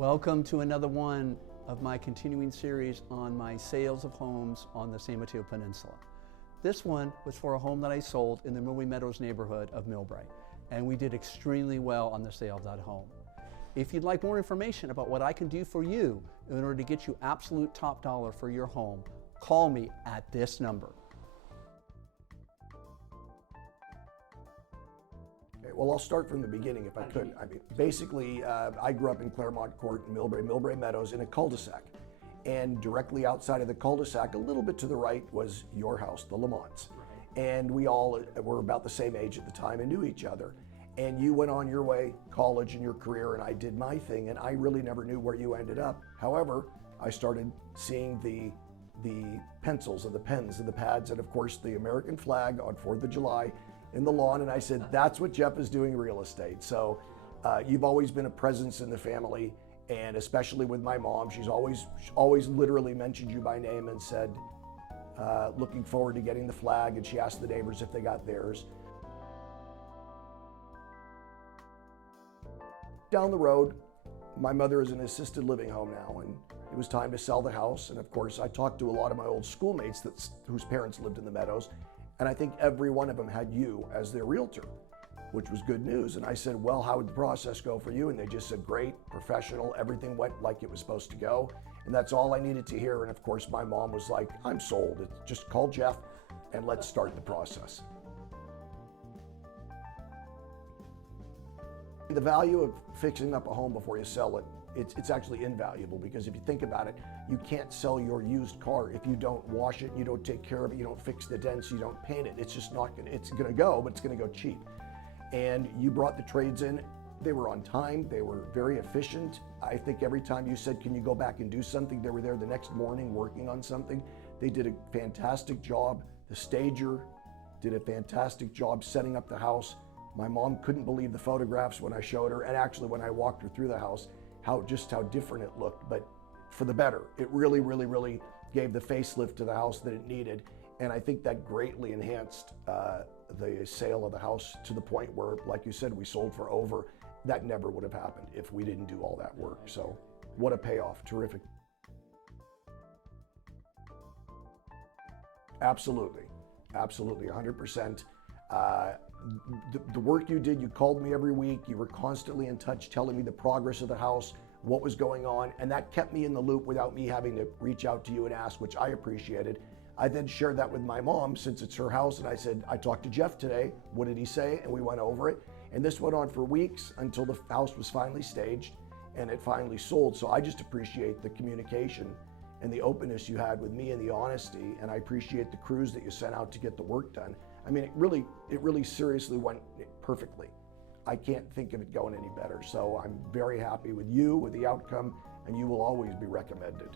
Welcome to another one of my continuing series on my sales of homes on the San Mateo Peninsula. This one was for a home that I sold in the Millbrae Meadows neighborhood of Millbrae, and we did extremely well on the sale of that home. If you'd like more information about what I can do for you in order to get you absolute top dollar for your home, call me at this number. Okay, well, I'll start from the beginning if I could. I mean, basically, I grew up in Claremont Court in Millbrae Meadows in a cul-de-sac. And directly outside of the cul-de-sac, a little bit to the right, was your house, the Lamonts. Right. And we all were about the same age at the time and knew each other. And you went on your way, college and your career, and I did my thing, and I really never knew where you ended up. However, I started seeing the pencils and the pens and the pads and, of course, the American flag on 4th of July in the lawn, and I said, that's what Jeff is doing real estate. So you've always been a presence in the family, and especially with my mom, she's always literally mentioned you by name and said, looking forward to getting the flag, and she asked the neighbors if they got theirs. Down the road, my mother is in an assisted living home now, and it was time to sell the house. And of course, I talked to a lot of my old schoolmates whose parents lived in the Meadows, and I think every one of them had you as their realtor, which was good news. And I said, well, how would the process go for you? And they just said, great, professional, everything went like it was supposed to go. And that's all I needed to hear. And of course, my mom was like, I'm sold. Just call Jeff and let's start the process. The value of fixing up a home before you sell it, it's actually invaluable, because if you think about it, you can't sell your used car if you don't wash it, you don't take care of it, you don't fix the dents, you don't paint it. It's just not gonna, it's gonna go, but it's gonna go cheap. And you brought the trades in, they were on time, they were very efficient. I think every time you said, can you go back and do something, they were there the next morning working on something. They did a fantastic job. The stager did a fantastic job setting up the house. My mom couldn't believe the photographs when I showed her, and actually when I walked her through the house, just how different it looked, but for the better. It really, really, really gave the facelift to the house that it needed, and I think that greatly enhanced the sale of the house to the point where, like you said, we sold for over. That never would have happened if we didn't do all that work. So what a payoff, terrific. Absolutely, absolutely, 100%. The work you did, you called me every week, you were constantly in touch telling me the progress of the house, what was going on, and that kept me in the loop without me having to reach out to you and ask, which I appreciated. I then shared that with my mom, since it's her house, and I said, I talked to Jeff today, what did he say? And we went over it, and this went on for weeks until the house was finally staged and it finally sold. So I just appreciate the communication and the openness you had with me and the honesty, and I appreciate the crews that you sent out to get the work done. I mean, it really seriously went perfectly. I can't think of it going any better. So I'm very happy with you, with the outcome, and you will always be recommended.